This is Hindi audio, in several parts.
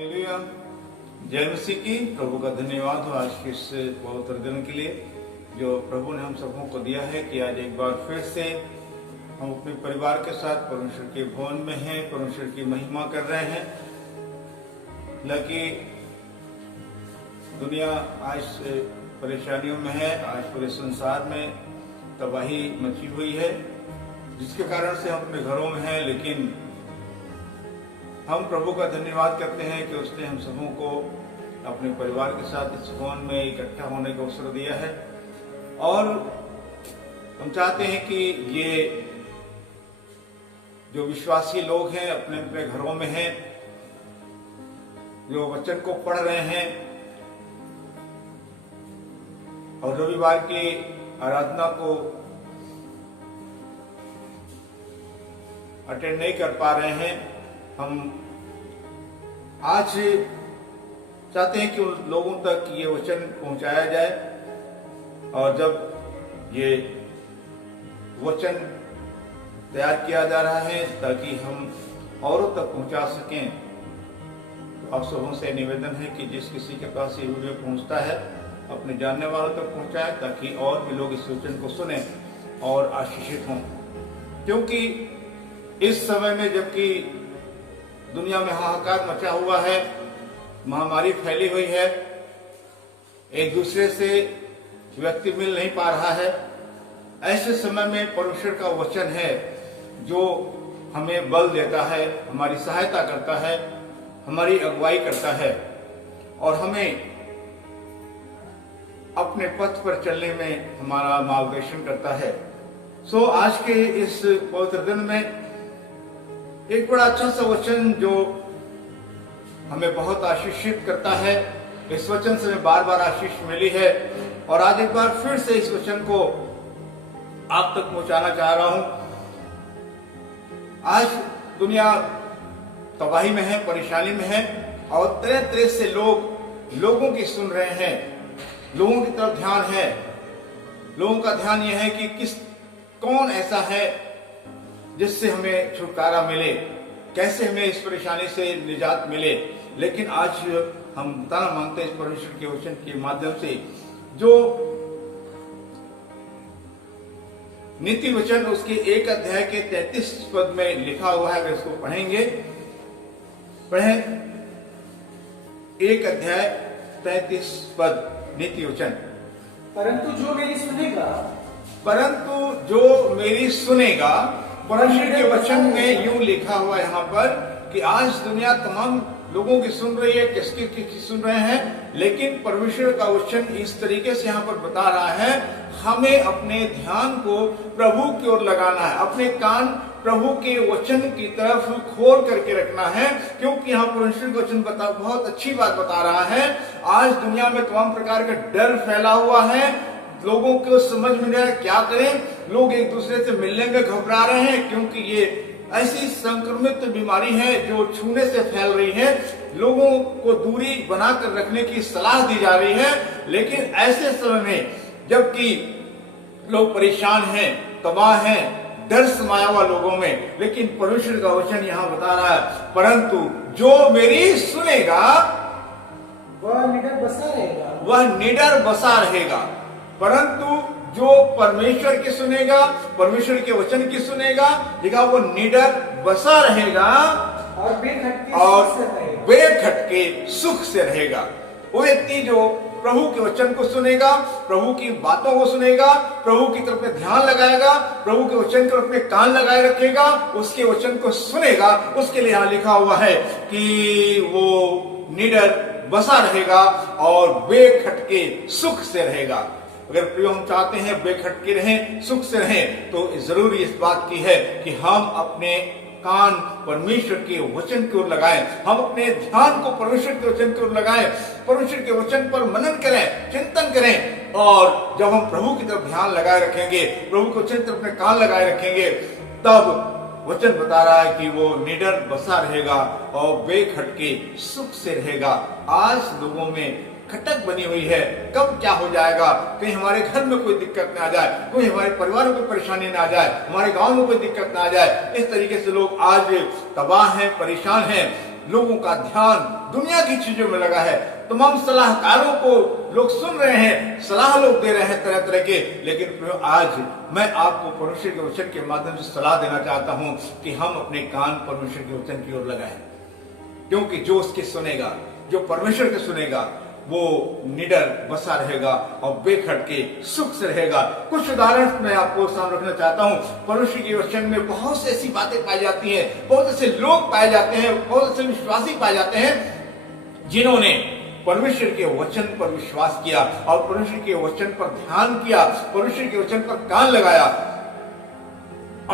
हालेलुया। जय मसीह की। प्रभु का धन्यवाद हो आज के इस पवित्र दिन के लिए जो प्रभु ने हम सबों को दिया है कि आज एक बार फिर से हम अपने परिवार के साथ परमेश्वर के भवन में हैं, परमेश्वर की महिमा कर रहे हैं। हालांकि दुनिया आज परेशानियों में है, आज पूरे संसार में तबाही मची हुई है, जिसके कारण से हम अपने घरों में हैं, लेकिन हम प्रभु का धन्यवाद करते हैं कि उसने हम सबों को अपने परिवार के साथ इस भवन में इकट्ठा होने का अवसर दिया है। और हम चाहते हैं कि ये जो विश्वासी लोग हैं अपने अपने घरों में हैं, जो वचन को पढ़ रहे हैं और रविवार की आराधना को अटेंड नहीं कर पा रहे हैं, हम आज चाहते हैं कि उन लोगों तक ये वचन पहुंचाया जाए। और जब ये वचन तैयार किया जा रहा है ताकि हम औरों तक पहुंचा सकें, तो आप सबों से निवेदन है कि जिस किसी के पास ये वीडियो पहुंचता है अपने जानने वालों तक पहुंचाए, ताकि और भी लोग इस वचन को सुने और आशीषित हों। क्योंकि इस समय में जबकि दुनिया में हाहाकार मचा हुआ है, महामारी फैली हुई है, एक दूसरे से व्यक्ति मिल नहीं पा रहा है, ऐसे समय में परमेश्वर का वचन है जो हमें बल देता है, हमारी सहायता करता है, हमारी अगुवाई करता है और हमें अपने पथ पर चलने में हमारा मार्गदर्शन करता है। सो आज के इस पवित्र दिन में एक बड़ा अच्छा सा वचन जो हमें बहुत आशीषित करता है, इस वचन से हमें बार बार आशीष मिली है और आज एक बार फिर से इस वचन को आप तक पहुंचाना चाह रहा हूं। आज दुनिया तबाही में है, परेशानी में है और तरह तरह से लोगों की सुन रहे हैं, लोगों की तरफ ध्यान है। लोगों का ध्यान यह है कि कौन ऐसा है जिससे हमें छुटकारा मिले, कैसे हमें इस परेशानी से निजात मिले। लेकिन आज हम बताना मांगते हैं इस परमेश्वर के वचन के माध्यम से, जो नीति वचन उसके 1 अध्याय के 33 पद में लिखा हुआ है। अगर इसको पढ़ेंगे, पढ़ें 1 अध्याय 33 पद नीति वचन। परंतु जो मेरी सुनेगा, परमेश्वर के वचन में यूं लिखा हुआ है यहाँ पर कि आज दुनिया तमाम लोगों की सुन रही है, किसकी सुन रहे हैं, लेकिन परमेश्वर का वचन इस तरीके से यहाँ पर बता रहा है, हमें अपने ध्यान को प्रभु की ओर लगाना है, अपने कान प्रभु के वचन की तरफ खोल करके रखना है। क्योंकि यहाँ परमेश्वर का वचन बहुत अच्छी बात बता रहा है। आज दुनिया में तमाम प्रकार का डर फैला हुआ है, लोगों को समझ में नहीं आ रहा क्या करें, लोग एक दूसरे से मिलने में घबरा रहे हैं, क्योंकि ये ऐसी संक्रमित बीमारी है जो छूने से फैल रही है। लोगों को दूरी बनाकर रखने की सलाह दी जा रही है। लेकिन ऐसे समय में जबकि लोग परेशान हैं, तबाह हैं, डर समाया हुआ लोगों में, लेकिन परमेश्वर का वचन यहाँ बता रहा है, परंतु जो मेरी सुनेगा वह निडर बसा रहेगा। परंतु जो परमेश्वर की सुनेगा, परमेश्वर के वचन की सुनेगा, देखा वो निडर बसा रहेगा और बेखटके सुख से रहेगा। वो व्यक्ति जो प्रभु के वचन को सुनेगा, प्रभु की बातों को सुनेगा, प्रभु की तरफ में ध्यान लगाएगा, प्रभु के वचन की तरफ में कान लगाए रखेगा, उसके वचन को सुनेगा, उसके लिए यहाँ लिखा हुआ है कि वो निडर बसा रहेगा और बेखटके सुख से रहेगा। अगर प्रियो हम चाहते हैं बेखटके रहें, सुख से रहें, तो जरूरी इस बात की है कि हम अपने कान परमेश्वर के वचन की ओर लगाएं, हम अपने ध्यान को परमेश्वर के वचन की ओर लगाएं, परमेश्वर के वचन पर मनन करें, चिंतन करें। और जब हम प्रभु की तरफ ध्यान लगाए रखेंगे, प्रभु के वचन तरफ अपने कान लगाए रखेंगे, तब वचन बता रहा है कि वो निडर बसा रहेगा और बेखटके सुख से रहेगा। आज लोगों में खटक बनी हुई है, कब क्या हो जाएगा, कहीं हमारे घर में कोई दिक्कत ना आ जाए, कोई हमारे परिवार में कोई परेशानी ना आ जाए, हमारे गांव में कोई दिक्कत ना आ जाए। इस तरीके से लोग आज तबाह हैं, परेशान हैं। लोगों का ध्यान दुनिया की चीजों में लगा है। तमाम सलाहकारों को लोग सुन रहे हैं, सलाह लोग दे रहे हैं तरह तरह के। लेकिन आज मैं आपको परमेश्वर के वचन के माध्यम से सलाह देना चाहता हूं कि हम अपने कान परमेश्वर के वचन की ओर लगाएं, क्योंकि जो उसके सुनेगा, जो परमेश्वर के सुनेगा, वो निडर बसा रहेगा और बेखटके सुख से रहेगा। कुछ उदाहरण मैं आपको सामने रखना चाहता हूं। परमेश्वर के वचन में बहुत सी ऐसी बातें पाई जाती हैं, बहुत ऐसे लोग पाए जाते हैं, बहुत ऐसे विश्वासी पाए जाते हैं जिन्होंने परमेश्वर के वचन पर विश्वास किया और परमेश्वर के वचन पर ध्यान किया, परमेश्वर के वचन पर कान लगाया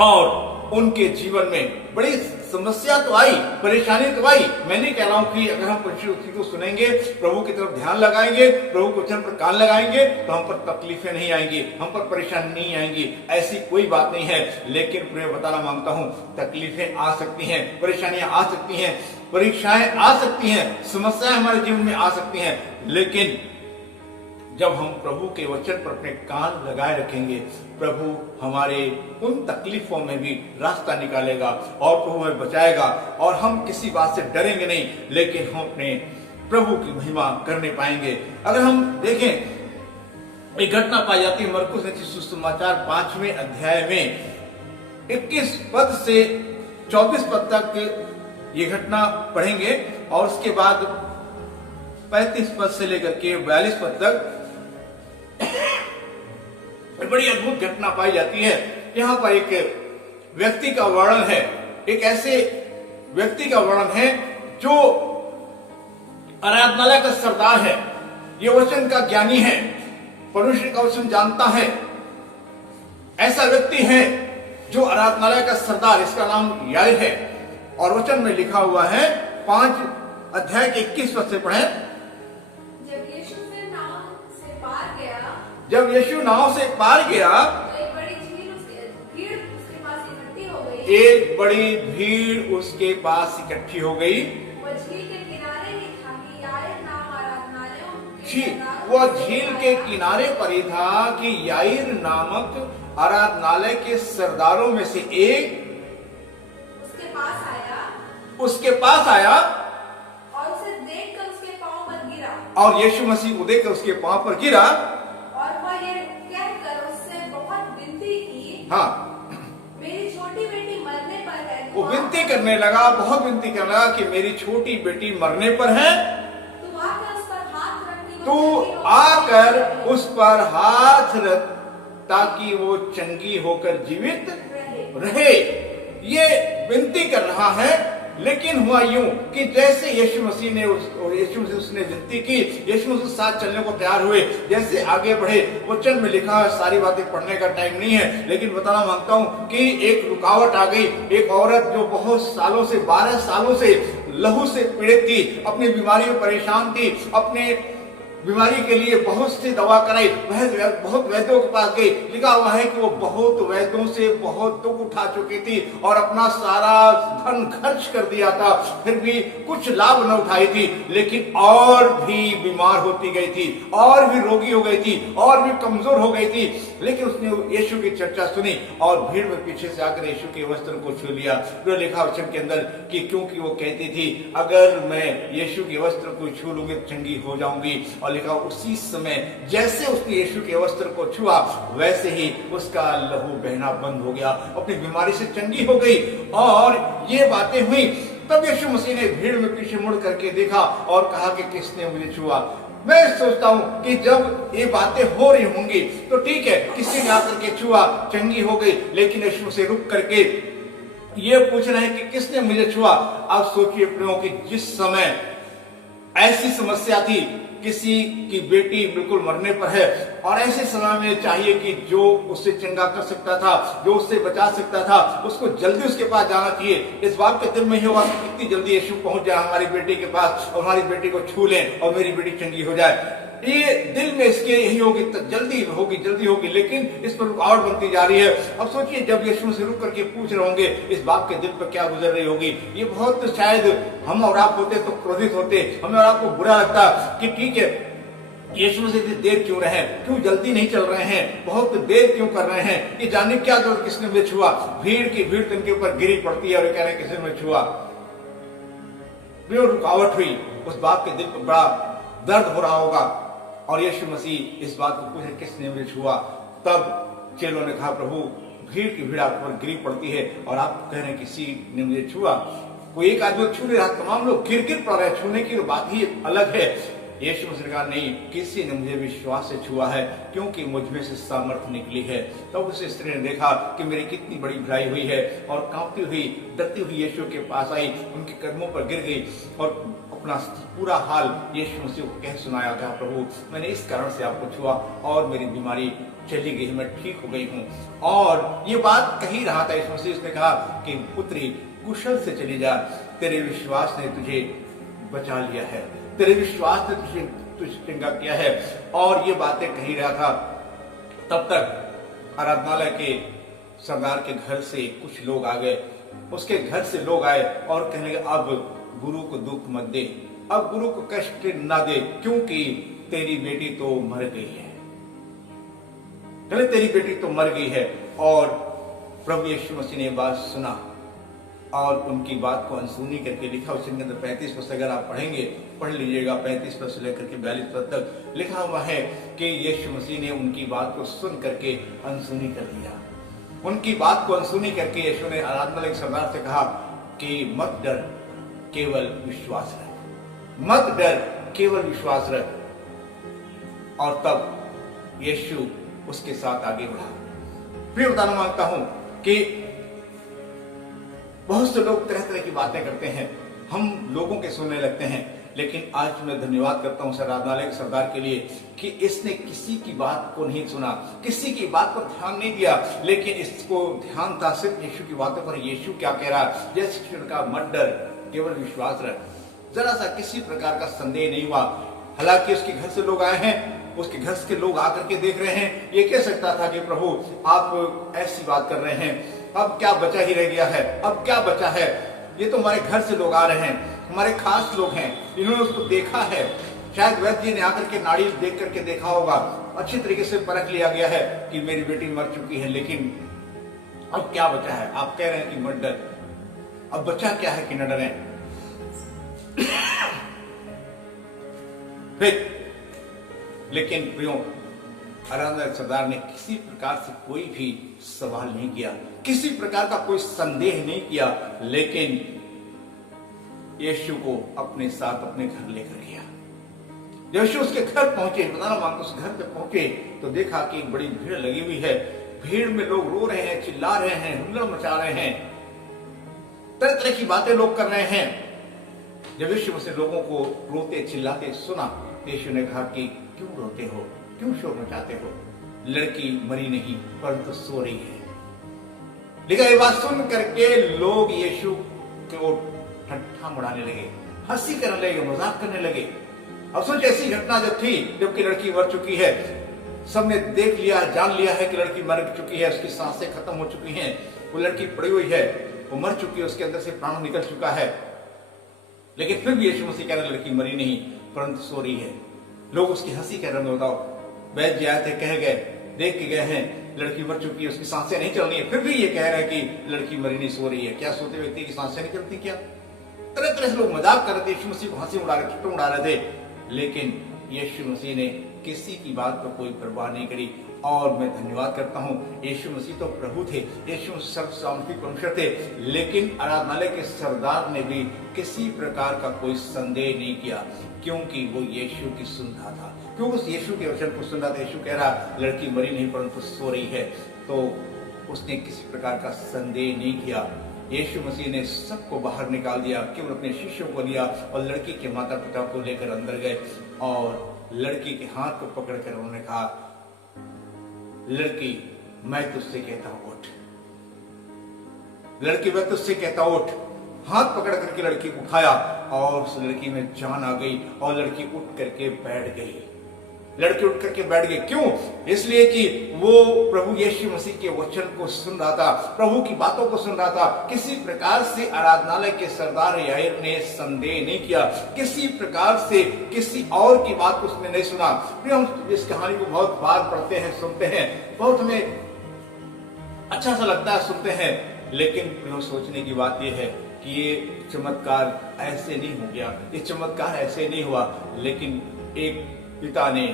और उनके जीवन में बड़ी समस्या तो आई, परेशानी तो आई। मैं नहीं कह रहा हूं कि अगर हम परमेश्वर को सुनेंगे, प्रभु की तरफ ध्यान लगाएंगे, प्रभु के वचन पर कान लगाएंगे तो हम पर तकलीफें नहीं आएंगी, हम पर परेशानी नहीं आएंगी, ऐसी कोई बात नहीं है। लेकिन मैं बताना मांगता हूं, तकलीफें आ सकती हैं, परेशानियां आ सकती हैं, परीक्षाएं आ सकती हैं, समस्याएं हमारे जीवन में आ सकती हैं। लेकिन जब हम प्रभु के वचन पर अपने कान लगाए रखेंगे, प्रभु हमारे उन तकलीफों में भी रास्ता निकालेगा और प्रभु हमें बचाएगा और हम किसी बात से डरेंगे नहीं, लेकिन हम अपने प्रभु की महिमा करने पाएंगे। अगर हम देखें, एक घटना पाई जाती है मरकुस रचित सुसमाचार 5वें अध्याय में 21 पद से 24 पद तक ये घटना पढ़ेंगे और उसके बाद 35 पद से लेकर के 42 पद तक बड़ी अद्भुत घटना पाई जाती है। यहाँ पर एक व्यक्ति का वर्णन है, एक ऐसे व्यक्ति का वर्णन है जो आराधनालय का सरदार है, ये वचन का ज्ञानी है, परमेश्वर का वचन जानता है। ऐसा व्यक्ति है जो आराधनालय का सरदार, इसका नाम याइर है और वचन में लिखा हुआ है 5 अध्याय के 21 पद से पढ़ें। जब यीशु नाव से पार गया तो एक बड़ी भीड़ उसके पास इकट्ठी हो गई। एक बड़ी भीड़ उसके पास इकट्ठी हो गई। वो झील के किनारे ही था कि याइर नाम आराधनालयों वो झील के किनारे पर ही था कि याइर नामक आराधनालय के सरदारों में से एक उसके पास आया और उसे देखकर उसके पांव पर गिरा और यीशु मसीह को देखकर उसके पांव पर गिरा और वह ये कहकर उससे बहुत विनती की, हाँ, मेरी छोटी बेटी मरने पर है। वो विनती करने लगा, बहुत विनती करने लगा कि मेरी छोटी बेटी मरने पर है, तू आकर उस पर हाथ रख ताकि वो चंगी होकर जीवित रहे। ये विनती कर रहा है। लेकिन हुआ यूं कि जैसे यीशु मसीह ने उसने विनती की, यीशु मसीह साथ चलने को तैयार हुए, जैसे आगे बढ़े, वचन में लिखा है, सारी बातें पढ़ने का टाइम नहीं है, लेकिन बताना मांगता हूं कि एक रुकावट आ गई। एक औरत जो बहुत सालों से, 12 सालों से लहू से पीड़ित थी, अपनी बीमारी में परेशान थी, अपने बीमारी के लिए बहुत सी दवा कराई, वह बहुत वैद्यों के पास गई। लिखा हुआ है कि वो बहुत वैद्यों से बहुत दुख उठा चुकी थी और अपना सारा धन खर्च कर दिया था, फिर भी कुछ लाभ न उठाई थी। लेकिन और भी बीमार होती गई थी, और भी रोगी हो गई थी, और भी कमजोर हो गई थी। लेकिन उसने यीशु की चर्चा सुनी और भीड़ में पीछे से आकर यीशु के वस्त्र को छू लिया। तो लिखा वचन के अंदर कि क्योंकि वो कहती थी अगर मैं यीशु के वस्त्र को छू लूंगी तो चंगी हो जाऊंगी। और लिखा उसी समय जैसे उसने यीशु के वस्त्र को छुआ, वैसे ही उसका लहू बहना बंद हो गया, अपनी बीमारी से चंगी हो गई। और ये बातें हुई तब यीशु मसीह ने भीड़ में पीछे मुड़ करके देखा और कहा कि किसने मुझे छुआ। मैं सोचता हूं कि जब ये बातें हो रही होंगी तो ठीक है, किसी ने आकर के छुआ, चंगी हो गई, लेकिन यीशु से रुक करके ये पूछ रहे हैं कि किसने मुझे छुआ। अब सोचिए प्रियो कि जिस समय ऐसी समस्या थी, किसी की बेटी बिल्कुल मरने पर है और ऐसे समय में चाहिए कि जो उससे चंगा कर सकता था, जो उससे बचा सकता था, उसको जल्दी उसके पास जाना चाहिए। इस बात के दिल में ही होगा कि कितनी जल्दी यीशु पहुंच जाए हमारी बेटी के पास और हमारी बेटी को छू लें और मेरी बेटी चंगी हो जाए। ये दिल में इसके यही होगी, तो जल्दी होगी, लेकिन इस पर रुकावट बनती जा रही है। अब सोचिए जब यीशु से रुक करके पूछ रहे होंगे, इस बाप के दिल पर क्या गुजर रही होगी। ये बहुत शायद हम और आप होते तो क्रोधित होते, हमें और आपको बुरा लगता कि ठीक है, यीशु से देर क्यों रहे, क्यों जल्दी नहीं चल रहे हैं, बहुत देर क्यों कर रहे हैं, ये जानने क्या जरूरत किसने मुझे छुआ। भीड़ की भीड़ इनके ऊपर गिरी पड़ती है और कह रहे हैं किसने मुझे छुआ। प्रियो रुकावट हुई, उस बाप के दिल पर बड़ा दर्द हो रहा होगा और यीशु मसीह इस बात को पूछे किसने मुझे छुआ। तब चेलों ने कहा, प्रभु भीड़ की भीड़ आप पर गिरी पड़ती है और आप कह रहे हैं किसी ने मुझे छुआ। कोई एक आदमी छू नहीं रहा, तमाम लोग गिर गिर पड़ रहे हैं। छूने की तो बात ही अलग है। यीशु मसीह ने कहा, नहीं, किसी ने मुझे विश्वास से छुआ है क्योंकि मुझ में से सामर्थ्य निकली है। तब तो उस स्त्री ने देखा कि मेरी कितनी बड़ी भलाई हुई है और कांपती हुई डरती हुई यीशु के पास आई, उनके कदमों पर गिर गई और अपना पूरा हाल यीशु मसीह को कह सुनाया। कहा, प्रभु मैंने इस कारण से आपको छुआ और मेरी बीमारी चली गई, मैं ठीक हो गई हूँ। और ये बात कही रहा था यीशु मसीह, उसने कहा कि पुत्री कुशल से चली जा, तेरे विश्वास ने तुझे बचा लिया है, तेरे विश्वास ने तुझे चंगा किया है। और ये बातें कही रहा था। तब तक आराधनालय के सरदार के घर से कुछ लोग आ गए। उसके घर से लोग आए और कहने लगे, अब गुरु को दुख मत दे, अब गुरु को कष्ट ना दे, क्योंकि तेरी बेटी तो मर गई है। तेरी बेटी तो मर गई है। और प्रभु यीशु मसीह ने बात सुना और उनकी बात को अनसुनी करके लिखा। उस 35 पद अगर आप पढ़ेंगे, पढ़ लीजिएगा, 35 पद से लेकर के 42 पद तक लिखा हुआ है कि यीशु मसीह ने उनकी बात को सुन करके अनसुनी कर दिया। उनकी बात को अनसुनी करके यीशु ने आराधनालय के सरदार से कहा कि मत डर, केवल विश्वास रख, मत डर, केवल विश्वास रख। और तब यीशु उसके साथ आगे बढ़ा। फिर बताना मांगता हूं कि बहुत से लोग तरह तरह की बातें करते हैं, हम लोगों के सुनने लगते हैं, लेकिन आज मैं धन्यवाद करता हूं आराधनालय के सरदार के लिए कि इसने किसी की बात को नहीं सुना, किसी की बात पर ध्यान नहीं दिया, लेकिन इसको ध्यान था सिर्फ यीशु की बातों पर। यीशु क्या कह रहा है, जैसे का मत डर, केवल विश्वास रख। जरा सा किसी प्रकार का संदेह नहीं हुआ। हालांकि उसके घर से लोग आए हैं, उसके घर के लोग आकर के देख रहे हैं। ये कह सकता था कि प्रभु आप ऐसी बात कर रहे हैं, अब क्या बचा ही रह गया है, अब क्या बचा है, ये तो हमारे घर से लोग आ रहे हैं, हमारे खास लोग हैं, इन्होंने उसको देखा है। शायद वैद्य जी ने आकर के नाड़ी देख करके देखा होगा, अच्छी तरीके से परख लिया गया है कि मेरी बेटी मर चुकी है, लेकिन अब क्या बचा है। आप कह रहे हैं कि मत डर, अब बचा क्या है कि न डरें। फिर लेकिन प्रियो, आराधनालय सरदार ने किसी प्रकार से कोई भी सवाल नहीं किया, किसी प्रकार का कोई संदेह नहीं किया, लेकिन यीशु को अपने साथ अपने घर लेकर गया। यीशु उसके घर पहुंचे, बताना मांगता, उस घर पे पहुंचे तो देखा कि एक बड़ी भीड़ लगी हुई है। भीड़ में लोग रो रहे हैं, चिल्ला रहे हैं, हुल्लड़ मचा रहे हैं, तरह तरह की बातें लोग कर रहे हैं। जब यीशु मसीह लोगों को रोते चिल्लाते सुना, यीशु ने कहा कि क्यों रोते हो, क्यों शोर मचाते हो, लड़की मरी नहीं परंतु सो रही है। लेकिन ये बात सुन करके लोग यीशु को ठट्ठा उड़ाने लगे, हंसी करने लगे, मजाक करने लगे। अब सोच, ऐसी घटना जब थी जबकि लड़की मर चुकी है, सबने देख लिया, जान लिया है कि लड़की मर चुकी है, उसकी सांसें खत्म हो चुकी हैं, वो लड़की पड़ी हुई है, वो मर चुकी है, उसके अंदर से प्राण निकल चुका है, लेकिन फिर भी यीशु मसीह कह रहे लड़की मरी नहीं परंतु सो रही है। लोग उसकी हंसी कर रहे हैं। बताओ, वैद्य जी आए थे, कह गए, देख के गए हैं, लड़की मर चुकी है, उसकी सांसें नहीं चल रही है, फिर भी ये कह रहे हैं कि लड़की मरी नहीं सो रही है। क्या सोते व्यक्ति की सांसें नहीं चलती क्या? तरह तरह से लोग मजाक कर रहे थे, यीशु मसीह को हंसी उड़ा रहे, ठट्ठा उड़ा रहे थे, लेकिन यीशु मसीह ने किसी की बात पर कोई परवाह नहीं करी। और मैं धन्यवाद करता हूं, यीशु मसीह तो प्रभु थे, यीशु सर्वसामर्थी परमेश्वर थे, लेकिन आराधनालय के सरदार ने भी किसी प्रकार का कोई संदेह नहीं किया, क्योंकि वो यीशु की सुन रहा था, क्योंकि उस यीशु के वचन को सुन रहा था। यीशु कह रहा लड़की मरी नहीं परंतु सो रही है, तो उसने किसी प्रकार का संदेह नहीं किया। यीशु मसीह ने सबको बाहर निकाल दिया, केवल अपने शिष्यों को लिया और लड़की के माता पिता को लेकर अंदर गए और लड़की के हाथ को पकड़कर उन्होंने कहा, लड़की मैं तुझसे कहता हूं उठ, लड़की मैं तुझसे कहता हूं उठ। हाथ पकड़ करके लड़की को उठाया और उस लड़की में जान आ गई और लड़की उठ करके बैठ गई। लड़की उठ करके बैठ गई, क्यों? इसलिए कि वो प्रभु यीशु मसीह के वचन को सुन रहा था, प्रभु की बातों को सुन रहा था। किसी प्रकार से आराधनालय के सरदार याईर ने संदेह नहीं किया, किसी प्रकार से किसी और की बात को उसने नहीं सुना। फिर हम इस कहानी को बहुत बार पढ़ते हैं, सुनते हैं, बहुत हमें अच्छा सा लगता है सुनते हैं, लेकिन सोचने की बात यह है कि ये चमत्कार ऐसे नहीं हो गया, ये चमत्कार ऐसे नहीं हुआ, लेकिन एक पिता ने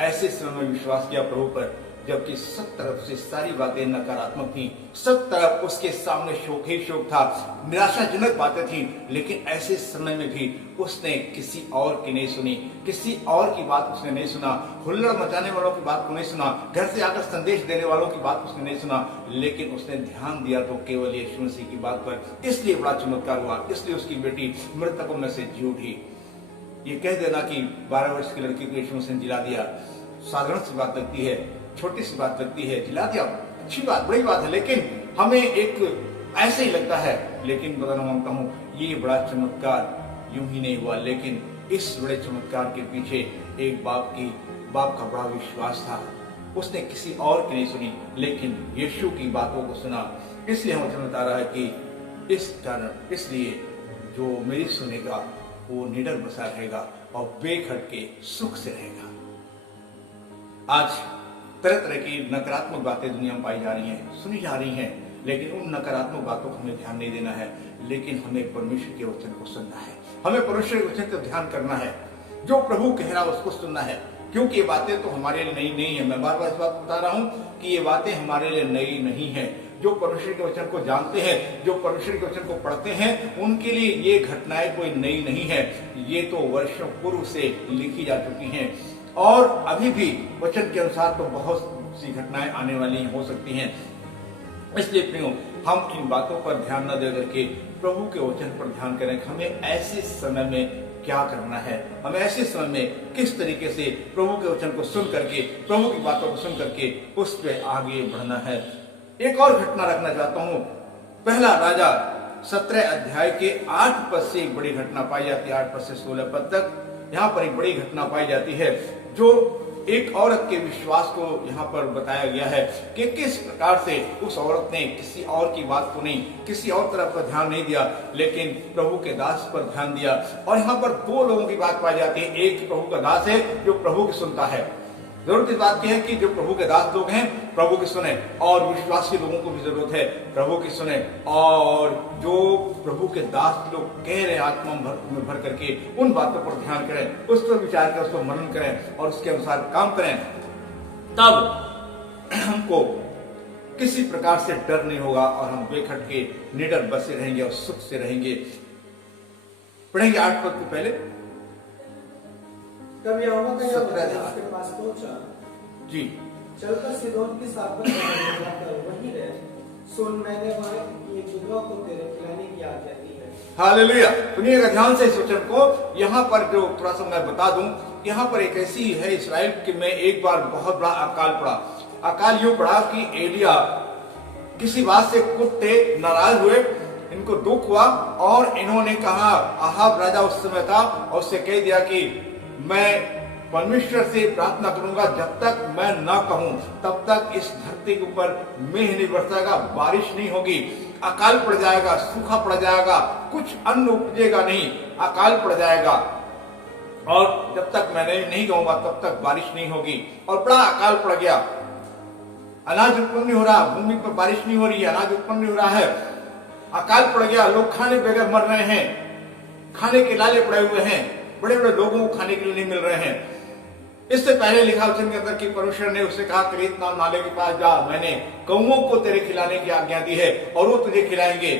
ऐसे समय में विश्वास किया प्रभु पर जबकि सब तरफ से सारी बातें नकारात्मक थी, सब तरफ उसके सामने शोक ही शोक था, निराशाजनक बातें थी, लेकिन ऐसे समय में भी उसने किसी और की नहीं सुनी, किसी और की बात उसने नहीं सुना, हुल्लड़ मचाने वालों की बात को नहीं सुना, घर से आकर संदेश देने वालों की बात उसने नहीं सुना, लेकिन उसने ध्यान दिया तो केवल यीशु मसीह की बात पर। इसलिए बड़ा चमत्कार हुआ, इसलिए उसकी बेटी मृतकों में से जी उठी। ये कह देना कि 12 वर्ष की लड़की को यीशु मसीह ने जिला दिया, साधारण सी बात लगती है, छोटी सी बात लगती है, जिला दिया, अच्छी बात, बड़ी बात है, लेकिन हमें एक ऐसे ही लगता है। लेकिन बताना मांगता हूँ, ये बड़ा चमत्कार यूं ही नहीं हुआ, लेकिन इस बड़े चमत्कार के पीछे एक बाप का बड़ा विश्वास था। उसने किसी और की नहीं सुनी, लेकिन यीशु की बातों को सुना। इसलिए हम समझ आ रहा है कि इस कारण, इसलिए जो मेरी सुनेगा वो निडर बसा रहेगा और बेखटके सुख से रहेगा। आज तरह तरह की नकारात्मक बातें दुनिया में पाई जा रही हैं, सुनी जा रही हैं, लेकिन उन नकारात्मक बातों को हमें ध्यान नहीं देना है, लेकिन हमें परमेश्वर के वचन को सुनना है, हमें परमेश्वर के वचन को ध्यान करना है, जो प्रभु कह रहा है उसको सुनना है, क्योंकि ये बातें तो हमारे लिए नई नहीं है। मैं बार बार इस बात बता रहा हूँ कि ये बातें हमारे लिए नई नहीं है। जो परमेश्वर के वचन को जानते हैं, जो परमेश्वर के वचन को पढ़ते हैं, उनके लिए ये घटनाएं कोई नई नहीं है, ये तो वर्षों पूर्व से लिखी जा चुकी हैं और अभी भी वचन के अनुसार तो बहुत सी घटनाएं आने वाली हो सकती हैं। इसलिए प्रियो, हम इन बातों पर ध्यान न दे करके प्रभु के वचन पर ध्यान करें। हमें ऐसे समय में क्या करना है, हमें ऐसे समय में किस तरीके से प्रभु के वचन को सुन करके, प्रभु की बातों को सुन करके उस पर आगे बढ़ना है। एक और घटना रखना चाहता हूँ। पहला राजा 17 अध्याय के 8 पद से एक बड़ी घटना पाई जाती है, 8 पद से 16 पद तक यहाँ पर एक बड़ी घटना पाई जाती है, जो एक औरत के विश्वास को यहाँ पर बताया गया है कि किस प्रकार से उस औरत ने किसी और की बात को नहीं, किसी और तरफ पर ध्यान नहीं दिया, लेकिन प्रभु के दास पर ध्यान दिया। और यहाँ पर 2 लोगों की बात पाई जाती है। एक प्रभु का दास है जो प्रभु की सुनता है। जरूरत इस बात की है कि जो प्रभु के दास लोग हैं प्रभु की सुने, और विश्वासी लोगों को भी जरूरत है प्रभु की सुने, और जो प्रभु के दास लोग कह रहे आत्मा में भर करके उन बातों पर ध्यान करें, उस पर विचार करें, उसको मनन करें और उसके अनुसार काम करें। तब हमको किसी प्रकार से डर नहीं होगा और हम बेखटके निडर बसे रहेंगे और सुख से रहेंगे। पढ़ेंगे 8 पद को पहले। तब यहोवा का यह 17 वचन उसके पास पहुंचा, जी, चलकर सीदोन की सापत जाकर वहीं रह, सुन मैंने वहां एक विधवा को तेरे खिलाने की आज्ञा दी है। हालेलुया। सुनिएगा ध्यान से इस वचन को। यहाँ पर जो थोड़ा सा मैं बता दूं, यहाँ पर एक ऐसी है इस्राएल कि में एक बार बहुत बड़ा अकाल पड़ा। अकाल यूं पड़ा कि एलिया किसी बात से कुत्ते नाराज हुए, इनको दुख हुआ और इन्होंने कहा, आहाब राजा उस समय था, और उससे कह दिया कि मैं परमेश्वर से प्रार्थना करूंगा, जब तक मैं ना कहूं तब तक इस धरती के ऊपर मेघ नहीं बरसेगा, बारिश नहीं होगी, अकाल पड़ जाएगा, सूखा पड़ जाएगा, कुछ अन्न उपजेगा नहीं, अकाल पड़ जाएगा, और जब तक मैं नहीं कहूंगा तब तक बारिश नहीं होगी। और बड़ा अकाल पड़ गया, अनाज उत्पन्न नहीं हो रहा, भूमि पर बारिश नहीं हो रही है, अनाज उत्पन्न नहीं हो रहा है, अकाल पड़ गया, लोग खाने बगैर मर रहे हैं, खाने के लाले पड़े हुए हैं, बड़े बड़े लोगों को खाने के लिए नहीं मिल रहे हैं। इससे पहले लिखा वचन के अंदर कि परमेश्वर ने उससे कहा, करीत नाम नाले के पास जा, मैंने कौओं को तेरे खिलाने की आज्ञा दी है और वो तुझे खिलाएंगे।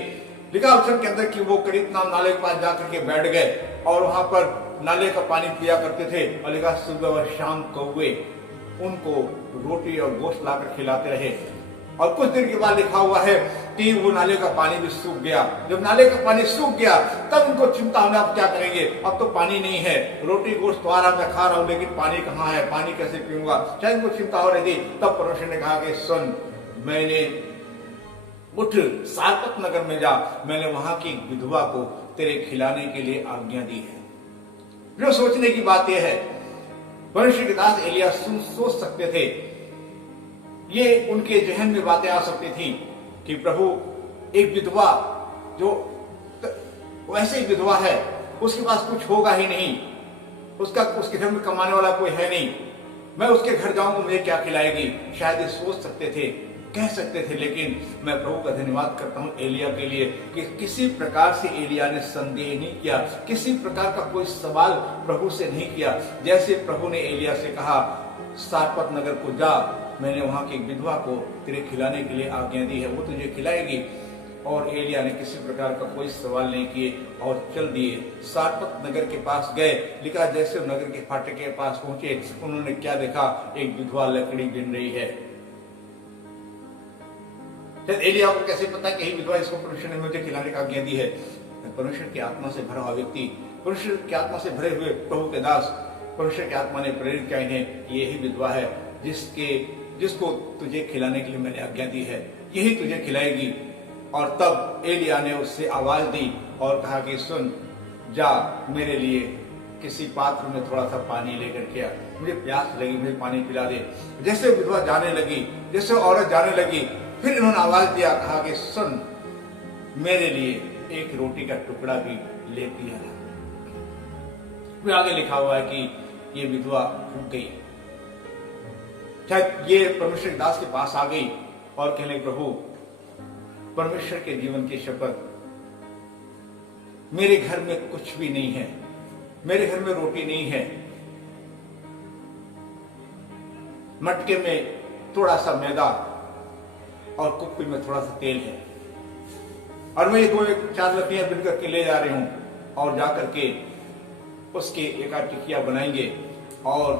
लिखा वचन के अंदर कि वो करीत नाम नाले के पास जाकर के बैठ गए और वहां पर नाले का पानी पिया करते थे, और लिखा सुबह और शाम कौवे उनको रोटी और गोश्त लाकर खिलाते रहे। और कुछ दिन के बाद लिखा हुआ है कि वो नाले का पानी भी सूख गया। जब नाले का पानी सूख गया तब उनको चिंता होने, अब क्या करेंगे, अब तो पानी नहीं है, रोटी गोश्त तो आ रहा, मैं खा रहा हूं, लेकिन पानी कहाँ है, पानी कैसे पीऊंगा, शायद उनको चिंता हो रही थी। तब परमेश्वर ने कहा कि सुन, मैंने उठ सारपत नगर में जा, मैंने वहां की विधवा को तेरे खिलाने के लिए आज्ञा दी है। जो सोचने की बात यह है, परमेश्वर के दास एलिया सोच सकते थे, ये उनके जहन में बातें आ सकती थी कि प्रभु, एक विधवा जो वैसे ही विधवा है, उसके पास कुछ होगा ही नहीं, उसके घर में कमाने वाला कोई है नहीं, मैं उसके घर जाऊंगा, मुझे क्या खिलाएगी। शायद ये सोच सकते थे, कह सकते थे, लेकिन मैं प्रभु का धन्यवाद करता हूं एलिया के लिए कि किसी प्रकार से एलिया ने संदेह नहीं किया, किसी प्रकार का कोई सवाल प्रभु से नहीं किया। जैसे प्रभु ने एलिया से कहा सारपत नगर को जा, मैंने वहां की एक विधवा को तेरे खिलाने के लिए आज्ञा दी है, वो तुझे खिलाएगी। और एलिया ने किसी प्रकार का कोई सवाल नहीं किए और चल दिए। सारपत नगर के पास गए। लिखा जैसे नगर के फाटक के पास पहुंचे, उन्होंने क्या देखा, एक विधवा लकड़ी बिन रही है। एलिया को कैसे पता कि यही विधवा इसको परमेश्वर ने मुझे खिलाने का आज्ञा दी है। परमेश्वर की आत्मा से भरा हुआ व्यक्ति, परमेश्वर की आत्मा से भरे हुए प्रभु के दास, परमेश्वर की आत्मा ने प्रेरित किया इन्हें, यही विधवा है जिसको तुझे खिलाने के लिए मैंने आज्ञा दी है, यही तुझे खिलाएगी। और तब एलिया ने उससे आवाज दी और कहा कि सुन, जा मेरे लिए किसी पात्र में थोड़ा सा पानी लेकर के आ, मुझे प्यास लगी, मुझे पानी पिला दे। जैसे विधवा जाने लगी, जैसे औरत जाने लगी, फिर इन्होंने आवाज दिया, कहा कि सुन, मेरे लिए एक रोटी का टुकड़ा भी लेती है। फिर आगे लिखा हुआ है कि ये विधवा भूख गई। शायद ये परमेश्वर दास के पास आ गई और कहने, प्रभु परमेश्वर के जीवन की शपथ, मेरे घर में कुछ भी नहीं है, मेरे घर में रोटी नहीं है, मटके में थोड़ा सा मैदा और कुप्पी में थोड़ा सा तेल है, और मैं ये 4 लकड़ियां बिन करके ले जा रही हूं, और जाकर के उसके एक आध टिकिया बनाएंगे और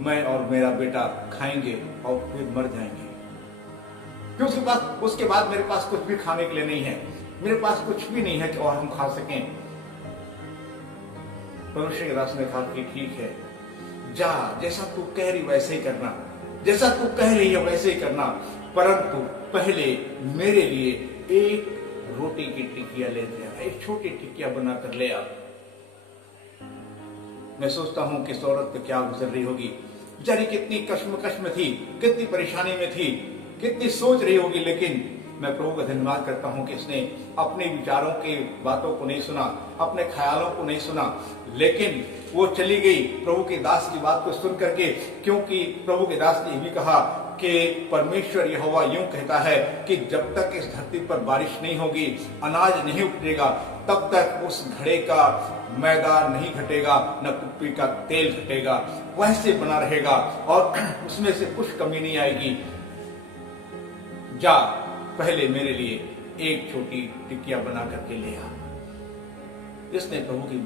मैं और मेरा बेटा खाएंगे और फिर मर जाएंगे। क्योंकि उसके बाद मेरे पास कुछ भी खाने के लिए नहीं है, मेरे पास कुछ भी नहीं है कि और हम खा सकें। परमेश्वर के दास ने कहा कि ठीक है, जा, जैसा तू कह रही वैसे ही करना, जैसा तू कह रही है वैसे ही करना, परंतु पहले मेरे लिए एक रोटी की टिकिया ले आ, एक छोटी टिकिया बनाकर ले आ। मैं सोचता हूं कि इस औरत पे क्या गुजर रही होगी, बेचारी कितनी कश्मकश में थी, कितनी परेशानी में थी, कितनी सोच रही होगी। लेकिन मैं प्रभु का धन्यवाद करता हूं कि इसने अपने विचारों की बातों को नहीं सुना, अपने ख्यालों को नहीं सुना, लेकिन वो चली गई प्रभु के दास की बात को सुन करके। क्योंकि प्रभु के दास ने यह भी कहा कि परमेश्वर यहोवा यूं कहता है कि जब तक इस धरती पर बारिश नहीं होगी, अनाज नहीं उपजेगा, तब तक उस घड़े का मैदा नहीं घटेगा, न कुप्पी का तेल घटेगा, वैसे बना रहेगा और उसमें से कुछ कमी नहीं आएगी। जा, पहले मेरे लिए एक छोटी टिकिया बना करके ले आ। इसने प्रभु की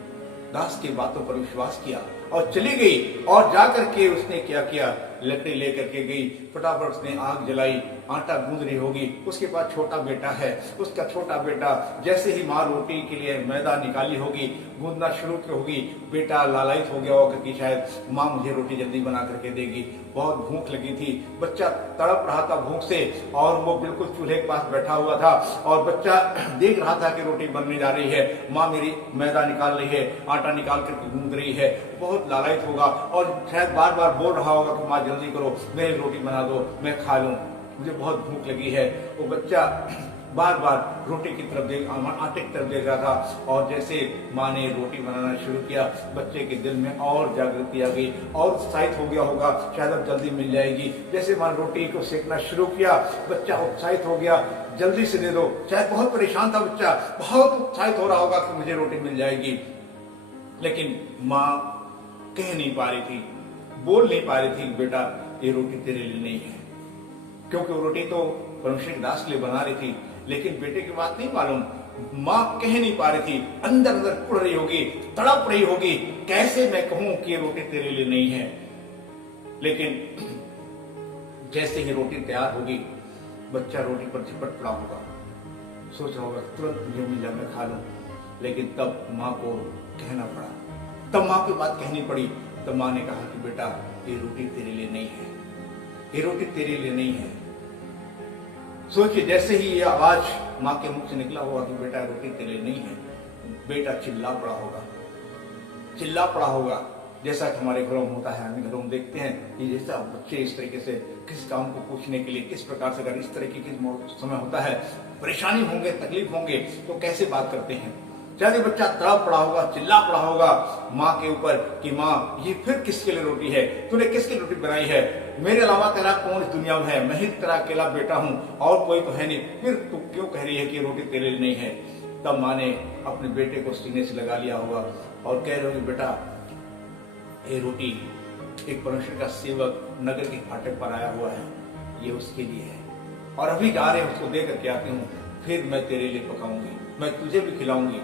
दास की बातों पर विश्वास किया और चली गई, और जाकर के उसने क्या किया, लकड़ी लेकर के गई, फटाफट उसने आग जलाई, आटा गूंद रही होगी। उसके पास छोटा बेटा है, उसका छोटा बेटा जैसे ही माँ रोटी के लिए मैदा निकाली होगी, गूंदना शुरू की होगी, बेटा लालायित हो गया होगा कि शायद माँ मुझे रोटी जल्दी बना करके देगी। बहुत भूख लगी थी, बच्चा तड़प रहा था भूख से, और वो बिल्कुल चूल्हे के पास बैठा हुआ था, और बच्चा देख रहा था कि रोटी बनने जा रही है, माँ मेरी मैदा निकाल रही है, आटा निकाल करके गूंद रही है। बहुत लालायित होगा और शायद बार बार बोल रहा होगा कि माँ जल्दी करो, मेरी रोटी बना दो, मैं खा लूं, मुझे बहुत भूख लगी है। वो बच्चा बार बार रोटी की तरफ देख, आटे की तरफ देख रहा था, और जैसे माँ ने रोटी बनाना शुरू किया, बच्चे के दिल में और जागृति आ गई, और उत्साहित हो गया होगा, शायद अब जल्दी मिल जाएगी। जैसे माँ रोटी को सेकना शुरू किया, बच्चा उत्साहित हो गया, जल्दी से दे दो। शायद बहुत परेशान था बच्चा, बहुत उत्साहित हो रहा होगा कि मुझे रोटी मिल जाएगी, लेकिन माँ कह नहीं पा रही थी, बोल नहीं पा रही थी, बेटा ये रोटी तेरे लिए नहीं है। क्योंकि वो रोटी तो परमेश्वर के दास के लिए बना रही थी, लेकिन बेटे की बात नहीं मालूम, माँ कह नहीं पा रही थी, अंदर अंदर कुड़ रही होगी, तड़प रही होगी, कैसे मैं कहूं कि ये रोटी तेरे लिए नहीं है। लेकिन जैसे ही रोटी तैयार होगी, बच्चा रोटी पर झपट पड़ा होगा, सोच रहा होगा तुरंत मुझे मिल जाए, मैं खा लूं। लेकिन तब माँ को कहना पड़ा, तब माँ की बात कहनी पड़ी। तब माँ ने कहा कि बेटा ये रोटी तेरे लिए नहीं है, ये रोटी तेरे लिए नहीं है। सोचिए, जैसे ही ये आवाज माँ के मुख से निकला होगा कि बेटा रोटी तेरे लिए नहीं है, बेटा चिल्ला पड़ा होगा, चिल्ला पड़ा होगा। जैसा कि हमारे घरों में होता है, हम घरों में देखते हैं कि जैसा बच्चे इस तरीके से किस काम को पूछने के लिए किस प्रकार से, अगर इस तरह की समय होता है, परेशानी होंगे, तकलीफ होंगे, तो कैसे बात करते हैं। शायद ये बच्चा तड़प पड़ा होगा, चिल्ला पड़ा होगा माँ के ऊपर कि माँ ये फिर किसके लिए रोटी है, तूने किसके लिए रोटी बनाई है, मेरे अलावा तेरा कौन इस दुनिया में है, मैं ही तेरा अकेला बेटा हूँ और कोई तो है नहीं, फिर तू क्यों कह रही है कि रोटी तेरे लिए नहीं है। तब माँ ने अपने बेटे को सीने से लगा लिया होगा और कह रही होगी बेटा ये रोटी एक परमेश्वर का सेवक नगर के फाटक पर आया हुआ है, ये उसके लिए है और अभी जा रहे हैं उसको दे करके आती हूँ, फिर मैं तेरे लिए पकाऊंगी, मैं तुझे भी खिलाऊंगी।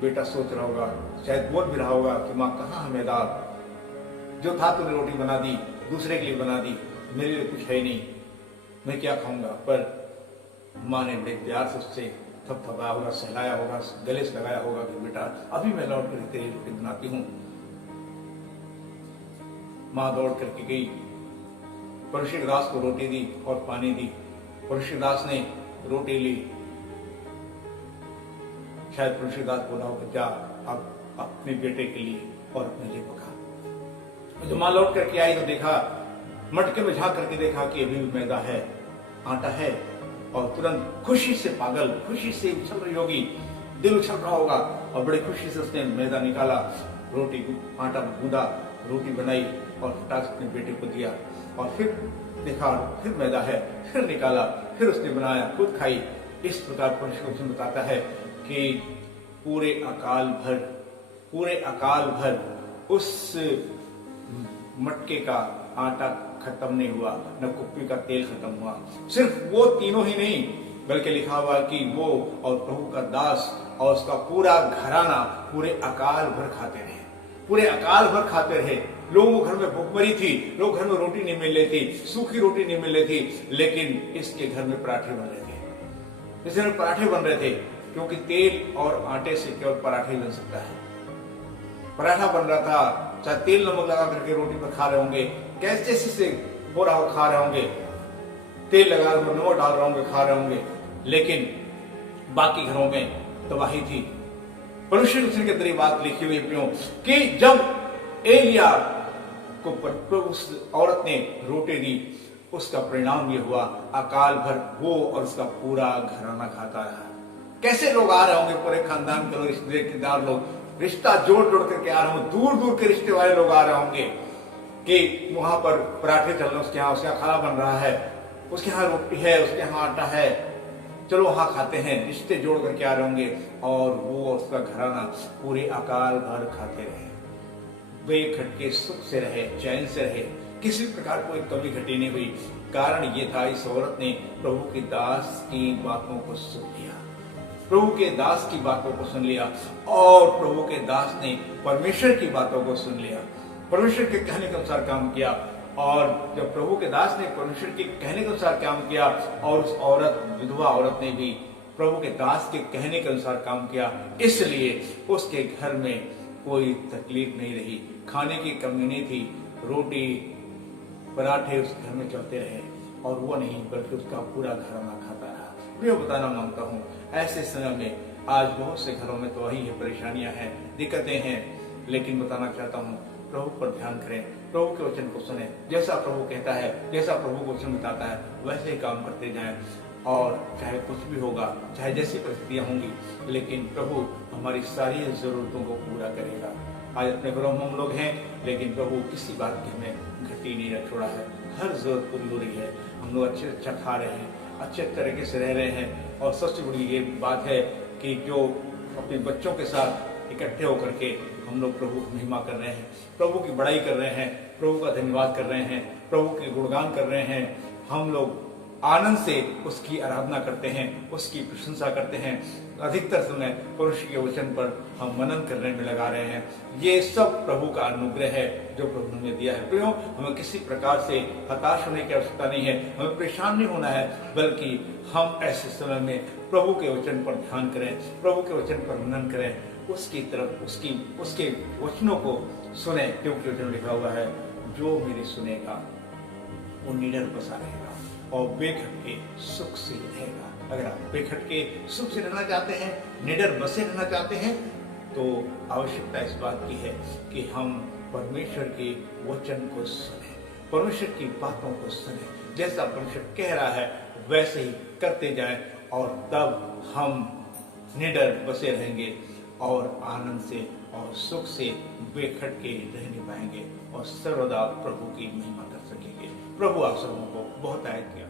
बेटा सोच रहा होगा, शायद बोल भी रहा होगा कि माँ कहाँ है मैदान, जो था तूने रोटी बना दी, दूसरे के लिए बना दी, मेरे लिए कुछ है नहीं, मैं क्या खाऊंगा। पर माँ ने बड़े प्यार से उससे थपथपाया होगा, सहलाया होगा, गले से लगाया होगा कि बेटा अभी मैं लौट कर तेरी रोटी बनाती हूँ। माँ दौड़ करके गई, परमेश्वर दास को रोटी दी और पानी दी। परमेश्वर दास ने रोटी ली, शायद परमेश्वर दास बोला होगा जा अब अपने बेटे के लिए और अपने लिए पका। जब माँ लौट करके आई तो देखा, मटके में झांक करके देखा कि अभी भी मैदा है, आटा है और तुरंत खुशी से पागल, खुशी से उछल रही होगी, दिल उछल रहा होगा और बड़ी खुशी से उसने मैदा निकाला, रोटी आटा गूंदा, रोटी बनाई और फटाक से अपने बेटे को दिया और फिर देखा फिर मैदा है, फिर निकाला, फिर उसने बनाया, खुद खाई। इस प्रकार परमेश्वर बताता है कि पूरे अकाल भर उस मटके का आटा खत्म नहीं हुआ, न कुप्पी का तेल खत्म हुआ। सिर्फ वो तीनों ही नहीं बल्कि लिखा हुआ कि वो और प्रभु का दास और उसका पूरा घराना पूरे अकाल भर खाते रहे, पूरे अकाल भर खाते रहे। लोगों को घर में भूखमरी थी, लोग घर में रोटी नहीं मिल रही थी, सूखी रोटी नहीं मिल रही थी, लेकिन इसके घर में पराठे बन रहे थे। इसके घर में पराठे बन रहे थे क्योंकि तेल और आटे से केवल पराठे ही बन सकता है। पराठा बन रहा था, चाहे तेल नमक लगा करके रोटी पर खा रहे होंगे, कैसे से हो रहा हो खा रहे होंगे, तेल लगा कर नमक डाल रहे होंगे खा रहे होंगे, लेकिन बाकी घरों में तबाही थी। परमेश्वर के वचन के अंदर बात लिखी हुई है कि जब एलिया को उस औरत ने रोटी दी, उसका परिणाम ये हुआ अकाल भर वो और उसका पूरा घराना खाता रहा। कैसे लोग आ रहे होंगे, पूरे खानदान के लोग, रिश्तेदार लोग, रिश्ता जोड़ करके आ रहे होंगे, दूर दूर के रिश्ते वाले लोग आ रहे होंगे कि वहां पर पराठे चल रहे, उसके यहाँ खाना बन रहा है, उसके यहाँ रोटी है, उसके यहाँ आटा है, चलो वहां खाते हैं। रिश्ते जोड़ करके आ रहे होंगे और वो और उसका घराना पूरे अकाल भर खाते रहे, बेखटके सुख से रहे, चैन से रहे, किसी प्रकार कोई कमी घटी नहीं हुई। कारण ये था इस औरत ने प्रभु के दास की बातों को सुन लिया, प्रभु के दास की बातों को सुन लिया और प्रभु के दास ने परमेश्वर की बातों को सुन लिया, परमेश्वर के कहने के अनुसार काम किया। और जब प्रभु के दास ने परमेश्वर के कहने के अनुसार काम किया और उस औरत, विधवा औरत ने भी प्रभु के दास के कहने के अनुसार काम किया, इसलिए उसके घर में कोई तकलीफ नहीं रही, खाने की कमी नहीं थी, रोटी पराठे उस घर में चलते रहे और वो नहीं बल्कि उसका पूरा घराना खाता रहा। मैं बताना मांगता हूँ ऐसे समय में आज बहुत से घरों में तो वही है, परेशानियां हैं, दिक्कतें हैं, लेकिन बताना चाहता हूँ प्रभु पर ध्यान करें, प्रभु के वचन को सुने, जैसा प्रभु कहता है, जैसा प्रभु को वचन बताता है वैसे ही काम करते जाएं और चाहे कुछ भी होगा, चाहे जैसी परिस्थितियां होंगी, लेकिन प्रभु हमारी सारी जरूरतों को पूरा करेगा। आज अपने घरों में हम लोग हैं, लेकिन प्रभु किसी बात की हमें घटी नहीं रख छोड़ा है, हर जरूरत पूरी हो रही है, हम लोग अच्छा खा रहे हैं, अच्छे तरीके से रह रहे हैं। और सबसे बड़ी ये बात है कि जो अपने बच्चों के साथ इकट्ठे होकर के हम लोग प्रभु की महिमा कर रहे हैं, प्रभु की बड़ाई कर रहे हैं, प्रभु का धन्यवाद कर रहे हैं, प्रभु के गुणगान कर रहे हैं, हम लोग आनंद से उसकी आराधना करते हैं, उसकी प्रशंसा करते हैं। अधिकतर समय परमेश्वर के वचन पर हम मनन करने में लगा रहे हैं। ये सब प्रभु का अनुग्रह है जो प्रभु ने दिया है। प्रियो, हमें किसी प्रकार से हताश होने की आवश्यकता नहीं है, हमें परेशान नहीं होना है, बल्कि हम ऐसे समय में प्रभु के वचन पर ध्यान करें, प्रभु के वचन पर मनन करें, उसकी तरफ उसके वचनों को सुने, क्योंकि वचन लिखा हुआ है जो मेरी सुनेगा वो निडर बसा रहेगा और बेखटके सुख से रहेगा। अगर आप बेखटके सुख से रहना चाहते हैं, निडर बसे रहना चाहते हैं, तो आवश्यकता इस बात की है कि हम परमेश्वर के वचन को सुने, परमेश्वर की बातों को सुने, जैसा परमेश्वर कह रहा है वैसे ही करते जाएं और तब हम निडर बसे रहेंगे और आनंद से और सुख से बेखट के रहने पाएंगे और सर्वदा प्रभु की महिमा कर सकेंगे। प्रभु आप सबों को बहुत आयत किया।